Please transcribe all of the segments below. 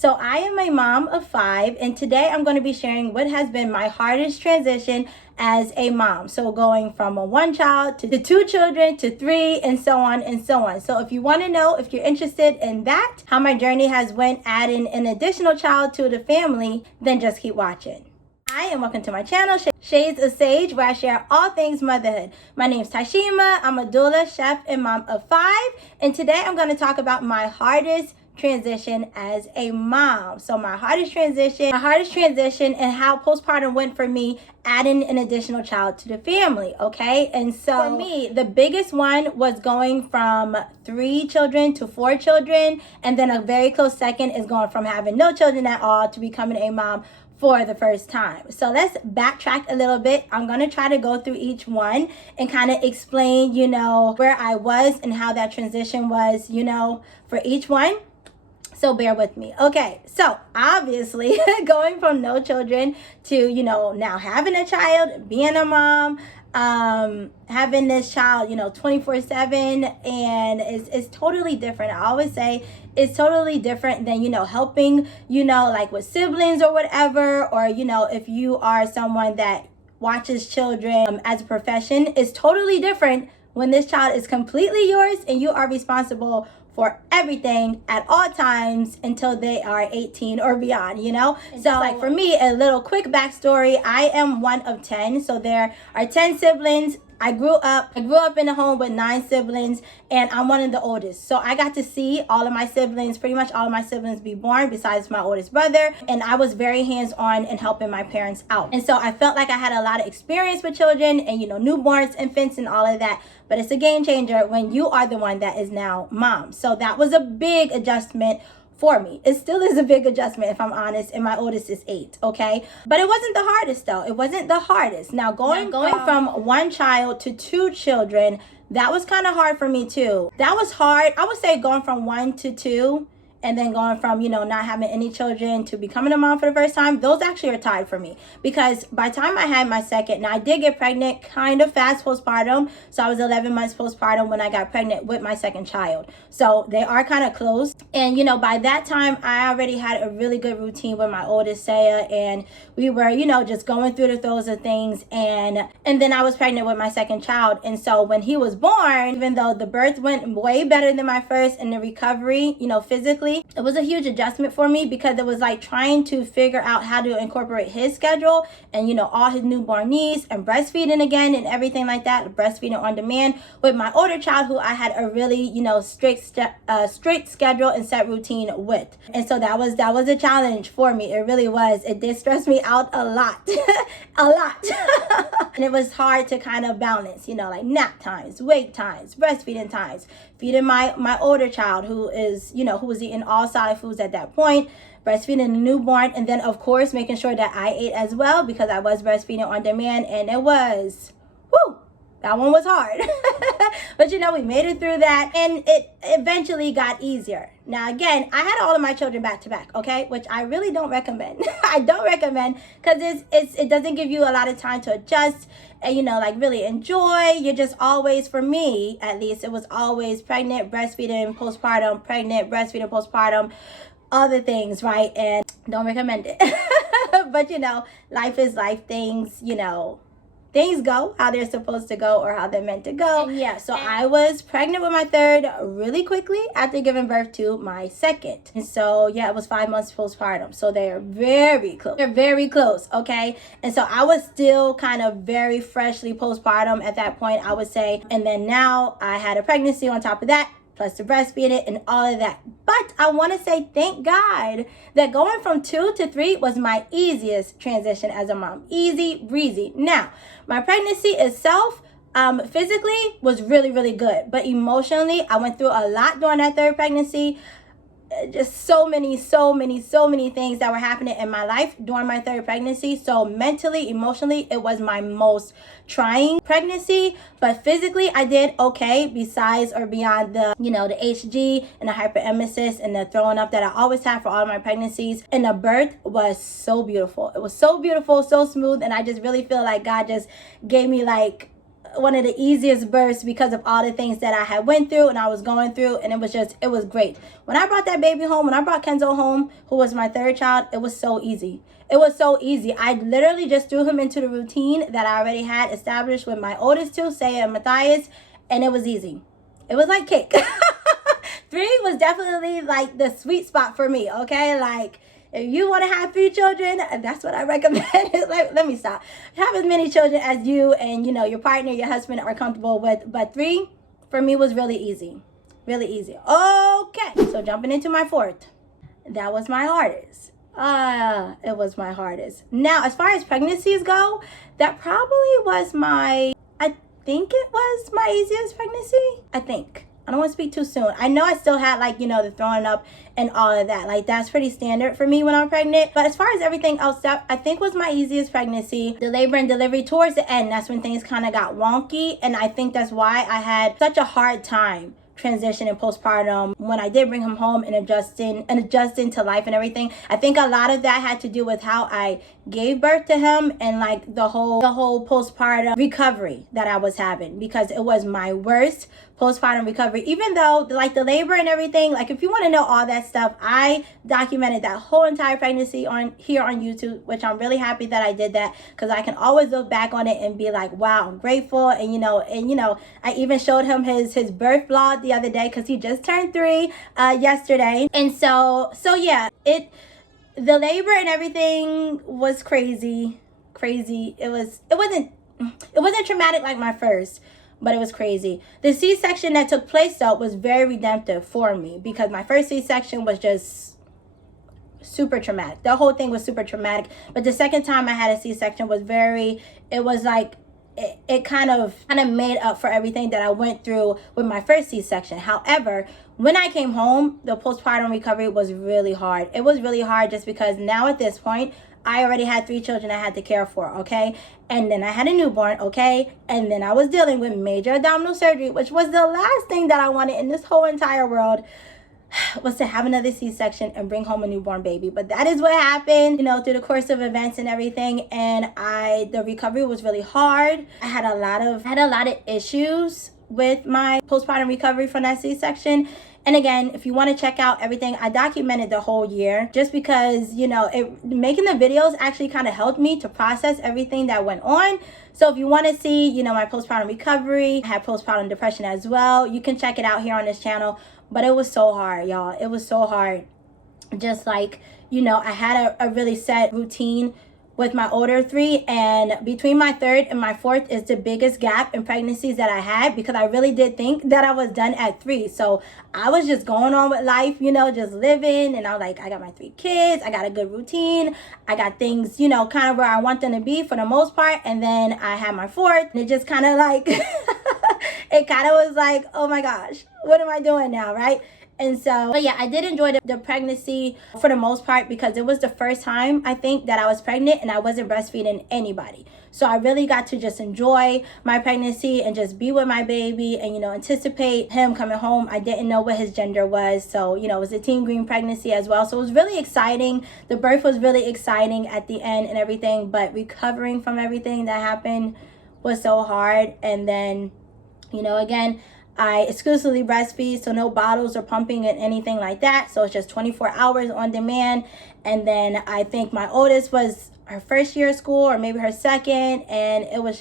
So I am a mom of 5, and today I'm going to be sharing what has been my hardest transition as a mom. So going from a 1 child to 2 children to 3, and so on and so on. So if you want to know, if you're interested in that, how my journey has went adding an additional child to the family, then just keep watching. Hi, and welcome to my channel, Shades of Sage, where I share all things motherhood. My name is Tashima. I'm a doula, chef, and mom of 5. And today I'm going to talk about my hardest transition as a mom. So my hardest transition and how postpartum went for me, adding an additional child to the family. Okay. And so for me, the biggest one was going from 3 children to 4 children. And then a very close second is going from having no children at all to becoming a mom for the first time. So let's backtrack a little bit. I'm going to try to go through each one and kind of explain, where I was and how that transition was, for each one. So bear with me. Okay, so obviously going from no children to, now having a child, being a mom, having this child, 24/7, and it's totally different. I always say it's totally different than, helping, like with siblings or whatever, or, if you are someone that watches children as a profession. It's totally different when this child is completely yours and you are responsible for everything at all times until they are 18 or beyond, So like for me, a little quick backstory, I am one of 10. So there are 10 siblings. I grew up in a home with 9 siblings, and I'm one of the oldest. So I got to see pretty much all of my siblings be born besides my oldest brother. And I was very hands-on in helping my parents out. And so I felt like I had a lot of experience with children and, newborns, infants, and all of that. But it's a game changer when you are the one that is now mom. So that was a big adjustment for me. It still is a big adjustment, if I'm honest, and my oldest is 8, okay? But it wasn't the hardest, though. It wasn't the hardest. Now, going from 1 child to 2 children, that was kind of hard for me, too. That was hard. I would say going from 1 to 2, and then going from, not having any children to becoming a mom for the first time, those actually are tied for me. Because by the time I had my second, now I did get pregnant kind of fast postpartum. So I was 11 months postpartum when I got pregnant with my second child. So they are kind of close. And, by that time, I already had a really good routine with my oldest, Saya. And we were, just going through the throes of things. And then I was pregnant with my second child. And so when he was born, even though the birth went way better than my first and the recovery, physically, it was a huge adjustment for me because it was like trying to figure out how to incorporate his schedule and, all his newborn needs and breastfeeding again and everything like that, breastfeeding on demand with my older child who I had a really, strict schedule and set routine with. And so that was a challenge for me. It really was. It did stress me out a lot, a lot. And it was hard to kind of balance, like nap times, wake times, breastfeeding times, feeding my older child who was eating all solid foods at that point, breastfeeding the newborn, and then of course making sure that I ate as well because I was breastfeeding on demand, and it was, that one was hard. But we made it through that, and it eventually got easier. Now again, I had all of my children back to back, okay, which I really don't recommend. I don't recommend because it doesn't give you a lot of time to adjust and like really enjoy. You're just always, for me at least, it was always pregnant, breastfeeding, postpartum, pregnant, breastfeeding, postpartum, other things, right? And don't recommend it. But life is life. Things go how they're supposed to go or how they're meant to go. And yeah, so I was pregnant with my third really quickly after giving birth to my second. And so, yeah, it was 5 months postpartum. So they're very close. They're very close, okay? And so I was still kind of very freshly postpartum at that point, I would say. And then now I had a pregnancy on top of that, plus the breastfeeding and all of that. But I want to say thank God that going from 2 to 3 was my easiest transition as a mom. Easy breezy. Now, my pregnancy itself, physically was really, really good. But emotionally, I went through a lot during that third pregnancy. Just so many things that were happening in my life during my third pregnancy. So mentally, emotionally, it was my most trying pregnancy. But physically, I did okay besides or beyond the, the HG and the hyperemesis and the throwing up that I always have for all of my pregnancies. And the birth was so beautiful. It was so beautiful, so smooth. And I just really feel like God just gave me like one of the easiest births because of all the things that I had went through and I was going through, and it was great. When I brought that baby home, when I brought Kenzo home, who was my third child, it was so easy. It was so easy. I literally just threw him into the routine that I already had established with my oldest two, Saya and Matthias, and it was easy. It was like cake. 3 was definitely like the sweet spot for me, okay? Like, if you want to have 3 children, that's what I recommend. Like, let me stop. Have as many children as you and, you know, your partner, your husband are comfortable with. But 3, for me, was really easy. Really easy. Okay. So jumping into my 4th. That was my hardest. It was my hardest. Now, as far as pregnancies go, that probably was I think it was my easiest pregnancy. I think. I don't want to speak too soon. I know I still had, like, you know, the throwing up and all of that. Like, that's pretty standard for me when I'm pregnant. But as far as everything else, that I think was my easiest pregnancy. The labor and delivery towards the end, that's when things kind of got wonky. And I think that's why I had such a hard time transition and postpartum when I did bring him home and adjusting to life and everything. I think a lot of that had to do with how I gave birth to him and like the whole postpartum recovery that I was having, because it was my worst postpartum recovery. Even though like the labor and everything, like if you want to know all that stuff, I documented that whole entire pregnancy on YouTube, which I'm really happy that I did that, because I can always look back on it and be like, wow, I'm grateful. And you know I even showed him his birth vlog the other day, because he just turned 3 yesterday. And so yeah, the labor and everything was crazy. It wasn't traumatic like my first, but it was crazy. The C-section that took place though was very redemptive for me, because my first C-section was just super traumatic. The whole thing was super traumatic. But the second time I had a C-section was it kind of made up for everything that I went through with my first C-section. However, when I came home, the postpartum recovery was really hard. It was really hard just because now at this point, I already had 3 children I had to care for, okay? And then I had a newborn, okay? And then I was dealing with major abdominal surgery, which was the last thing that I wanted in this whole entire world, was to have another C-section and bring home a newborn baby. But that is what happened, you know, through the course of events and everything. And the recovery was really hard. I had a lot of issues with my postpartum recovery from that C-section. And again, if you want to check out everything, I documented the whole year, just because, you know, making the videos actually kind of helped me to process everything that went on. So if you want to see, you know, my postpartum recovery, I had postpartum depression as well, you can check it out here on this channel. But it was so hard, y'all. It was so hard. Just like, you know, I had a really set routine with my older 3, and between my 3rd and my 4th is the biggest gap in pregnancies that I had, because I really did think that I was done at 3. So I was just going on with life, you know, just living, and I was like, I got my 3 kids, I got a good routine, I got things, you know, kind of where I want them to be for the most part. And then I had my 4th, and it just kind of like it kind of was like, oh my gosh, what am I doing now, right? And so, but yeah, I did enjoy the pregnancy for the most part, because it was the first time, I think, that I was pregnant and I wasn't breastfeeding anybody. So I really got to just enjoy my pregnancy and just be with my baby and, you know, anticipate him coming home. I didn't know what his gender was. So, you know, it was a teen green pregnancy as well. So it was really exciting. The birth was really exciting at the end and everything, but recovering from everything that happened was so hard. And then, you know, again, I exclusively breastfeed, so no bottles or pumping and anything like that. So it's just 24 hours on demand. And then I think my oldest was her first year of school, or maybe her second, and it was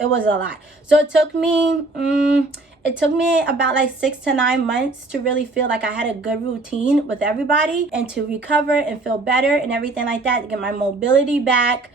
a lot. So it took me about like 6 to 9 months to really feel like I had a good routine with everybody, and to recover and feel better and everything like that, to get my mobility back.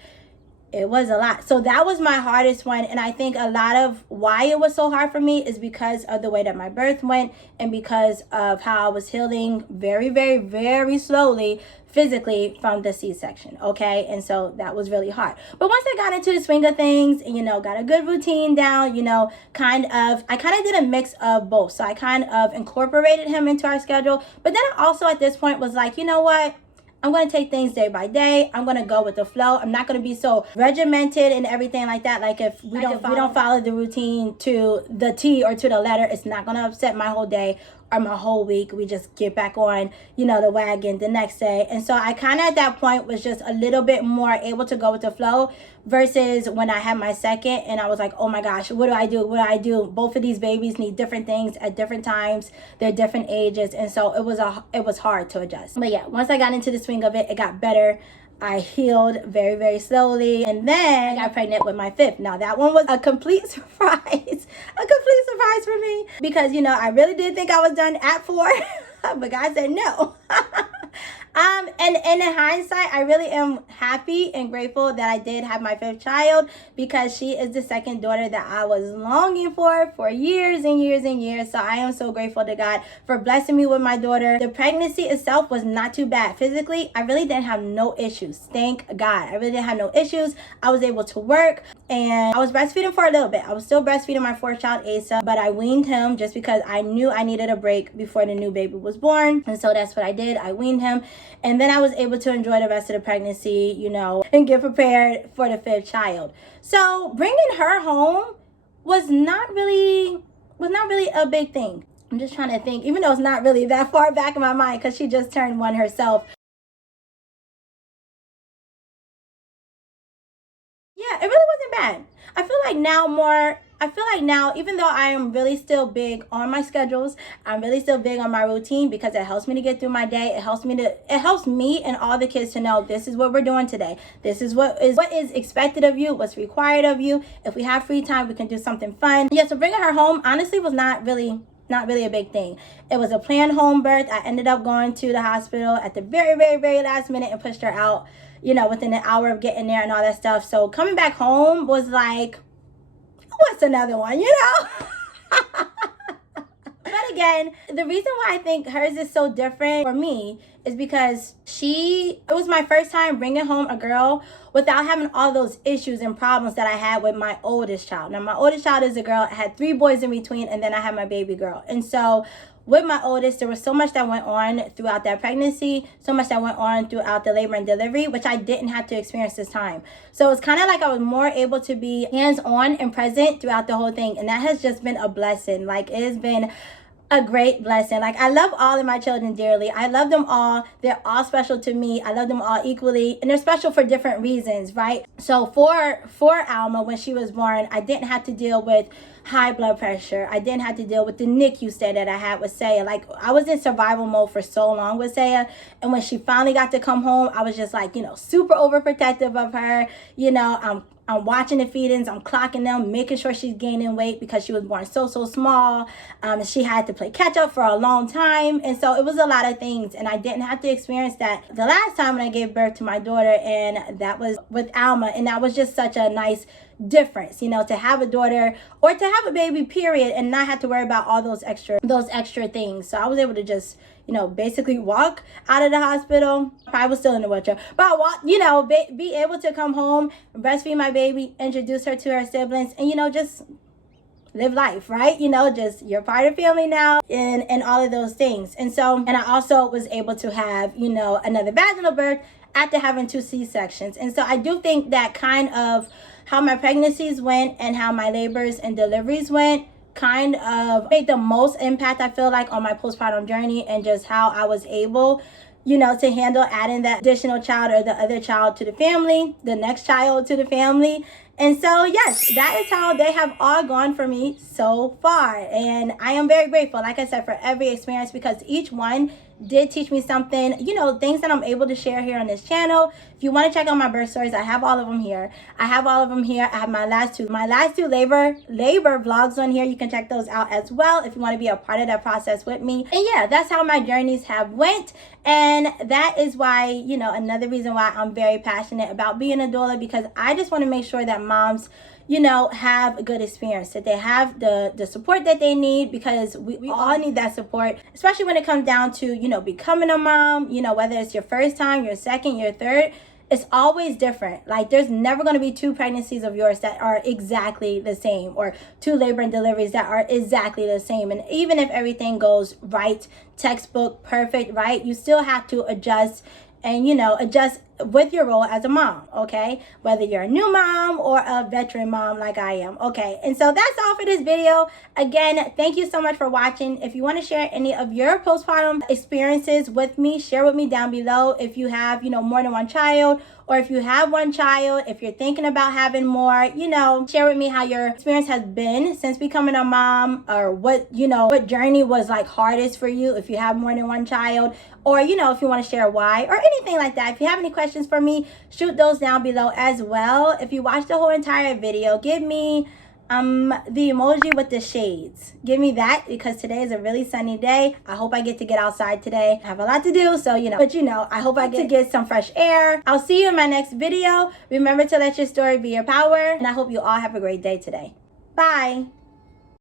It was a lot. So that was my hardest one. And I think a lot of why it was so hard for me is because of the way that my birth went, and because of how I was healing very, very, very slowly physically from the C-section. Okay. And so that was really hard. But once I got into the swing of things and, you know, got a good routine down, you know, I kind of did a mix of both. So I kind of incorporated him into our schedule. But then I also at this point was like, you know what? I'm going to take things day by day. I'm going to go with the flow. I'm not going to be so regimented and everything like that. Like if we don't follow the routine to the T or to the letter, it's not going to upset my whole day or my whole week. We just get back on, the wagon the next day. And so I kind of at that point was just a little bit more able to go with the flow versus when I had my second and I was like, oh my gosh, what do I do? What do I do? Both of these babies need different things at different times. They're different ages. And so it was hard to adjust. But yeah, once I got into the swing of it, it got better. I healed very, very slowly. And then I got pregnant with my fifth. Now that one was a complete surprise. A complete surprise for me. Because, I really did think I was done at 4. But God said no. And in hindsight, I really am happy and grateful that I did have my fifth child, because she is the second daughter that I was longing for years and years and years. So I am so grateful to God for blessing me with my daughter. The pregnancy itself was not too bad. Physically, I really didn't have no issues. Thank God. I really didn't have no issues. I was able to work, and I was breastfeeding for a little bit. I was still breastfeeding my fourth child, Asa, but I weaned him just because I knew I needed a break before the new baby was born. And so that's what I did. I weaned him. And then I was able to enjoy the rest of the pregnancy, and get prepared for the fifth child. So bringing her home was not really a big thing. I'm just trying to think, even though it's not really that far back in my mind, because she just turned 1 herself. Yeah, it really wasn't bad. I feel like now, even though I am really still big on my schedules, I'm really still big on my routine, because it helps me to get through my day. It helps me and all the kids to know this is what we're doing today. This is what is expected of you, what's required of you. If we have free time, we can do something fun. Yeah, so bringing her home honestly was not really a big thing. It was a planned home birth. I ended up going to the hospital at the very, very, very last minute and pushed her out, within an hour of getting there and all that stuff. So coming back home was like, what's another one, But again, the reason why I think hers is so different for me is because it was my first time bringing home a girl without having all those issues and problems that I had with my oldest child. Now, my oldest child is a girl. I had 3 boys in between, and then I had my baby girl. And so with my oldest, there was so much that went on throughout that pregnancy, so much that went on throughout the labor and delivery, which I didn't have to experience this time. So it's kind of like I was more able to be hands-on and present throughout the whole thing. And that has just been a blessing. Like, it has been a great blessing. Like, I love all of my children dearly. I love them all. They're all special to me. I love them all equally, and they're special for different reasons, right? So for Alma, when she was born, I didn't have to deal with high blood pressure. I didn't have to deal with the NICU stay that I had with Saya. Like, I was in survival mode for so long with Saya, and when she finally got to come home, I was just like, super overprotective of her. I'm watching the feedings, I'm clocking them, making sure she's gaining weight, because she was born so small. She had to play catch up for a long time. And so it was a lot of things, and I didn't have to experience that the last time when I gave birth to my daughter, and that was with Alma. And that was just such a nice difference, to have a daughter or to have a baby, period, and not have to worry about all those extra things. So I was able to just basically walk out of the hospital. I was still in the wheelchair, but I walked, be able to come home, breastfeed my baby, introduce her to her siblings, and just live life, right? Just you're part of family now, and all of those things. And I also was able to have, another vaginal birth after having 2 C-sections. And so I do think that kind of how my pregnancies went and how my labors and deliveries went kind of made the most impact, I feel like, on my postpartum journey, and just how I was able, to handle adding that additional child or the other child to the family, the next child to the family. And so, yes, that is how they have all gone for me so far. And I am very grateful, like I said, for every experience, because each one did teach me something, things that I'm able to share here on this channel. If you want to check out my birth stories, I have all of them here. I have my last two labor vlogs on here. You can check those out as well if you want to be a part of that process with me. And yeah, that's how my journeys have went. And that is why, another reason why I'm very passionate about being a doula, because I just want to make sure that moms have a good experience, that they have the support that they need, because we all need that support, especially when it comes down to, becoming a mom, whether it's your first time, your second, your third. It's always different. Like, there's never going to be 2 pregnancies of yours that are exactly the same, or 2 labor and deliveries that are exactly the same. And even if everything goes right, textbook, perfect, right, you still have to adjust and, adjust with your role as a mom, okay? Whether you're a new mom or a veteran mom like I am, okay? And so that's all for this video. Again, thank you so much for watching. If you want to share any of your postpartum experiences with me, share with me down below. If you have, more than one child, or if you have one child, if you're thinking about having more, share with me how your experience has been since becoming a mom, or what journey was like hardest for you if you have more than one child, or if you want to share why, or anything like that. If you have any questions for me, shoot those down below as well. If you watched the whole entire video, give me the emoji with the shades. Give me that, because today is a really sunny day. I hope I get to get outside today. I have a lot to do, so I hope I get to get some fresh air. I'll see you in my next video. Remember to let your story be your power, and I hope you all have a great day today. Bye.